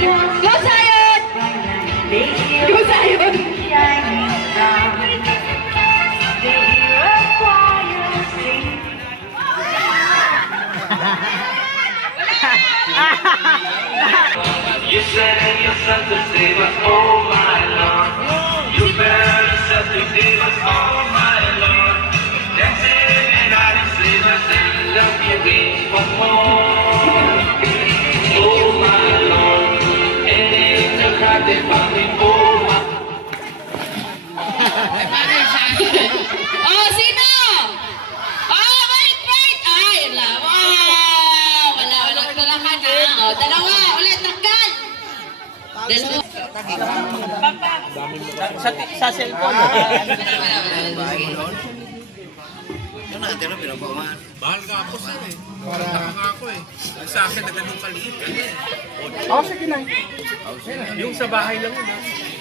Go Zion! Go Zion! You said yourself to save us all my Lord. You better yourself to save us all my Lord. That's it, and I didn't save us and love you wait for more. Oh my Lord, and in the crack they found me, oh my. Oh, sino? Oh, wait! Ay, wala. Wow! Wala ka na. Oh, dalawa. Ulit, tanggal. Dalawa. Sa cellphone. Bahal ka ako sir eh. Parang ako eh. Sa akin na ganun kaliit. Oh, sige na. Yung sa bahay lang yun ha.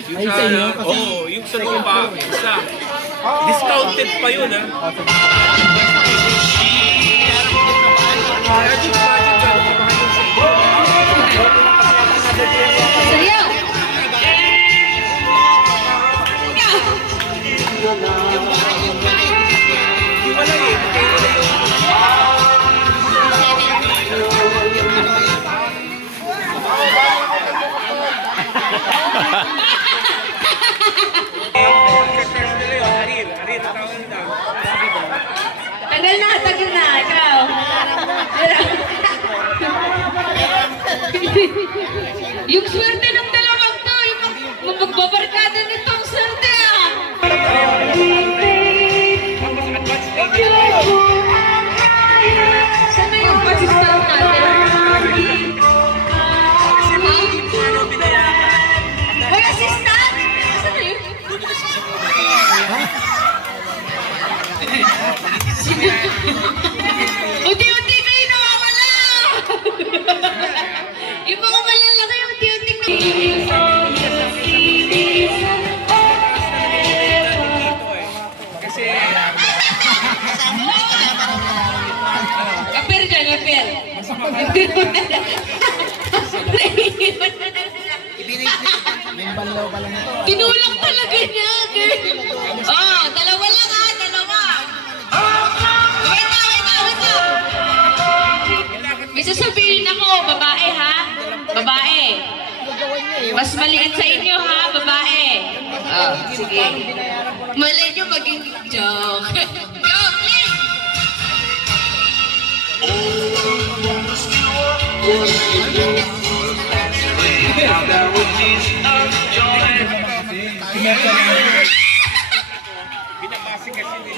Ay, sa inyo? Oo, yung sa lupa. Isa. Discounted pa yun ha. Imagine gano'n kamahal yung sa inyo. Sayaw! Di wala eh. Kaya wala yung... Tagal na, ikaw. Yung swerte ng dalawang to, yung magbabarkada nitong swerte ah. Sana yung assistant natin? May assistant? Sana yun? Unti-unti kayo nawawala! Yung mga malalaki, unti-unti Kasi... Kapir dyan, kapir. Tinulak talaga niya, girl. Oh, dalawa lang ha, dalawa. Wait na. May sasabihin ako, babae ha? Babae. Mas maliit sa inyo ha, babae. Oh, sige. Mali nyo maging joke. Joke, please.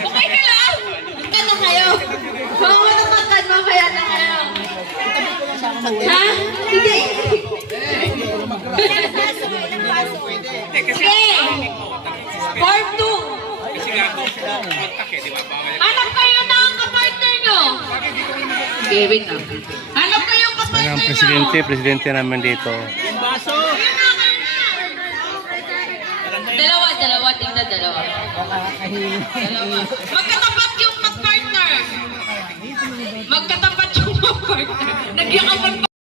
Okay ka lang? Magkan na kayo. Magkan mamaya na kayo. Ha? Hindi. Sige. Part 2. Kasi nga ito, contact eh, di ba? Hanap kayo ng kapartner nyo. Okay, wait lang. Hanap kayo ng kapartner nyo. Presidente namin dito. Dalawa, tingnan dalawa. Magkatapat yung mag-partner. Magkatapat yung mag-partner. Nagyakapan pa.